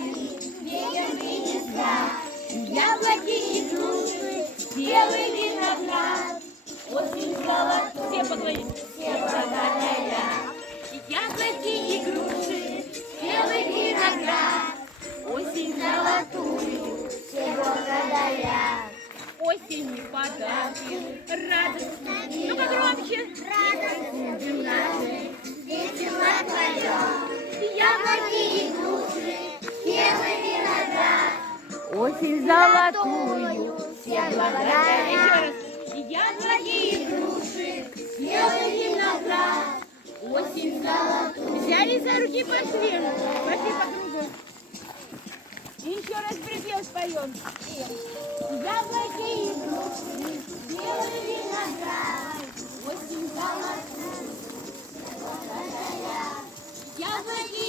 ветер принесла. Яблоки и груши, белый виноград, осень золотой, Все поговорим. все благодарят. Яблоки и груши, белый виноград, осень золотую, все благодарят. Осенью подарки, радостно. Ну погромче. Радостным наши, весело твоем, яблоки и груши, белый виноград, Осень золотую, все Еще благодарят. раз. Яблоки И груши, белый виноград, осень золотую. взяли за руки, пошли. Пошли по кругу. И еще раз припев споем. Яблоки и груши, белый виноград, осень золотую, все благодарят. Яблоки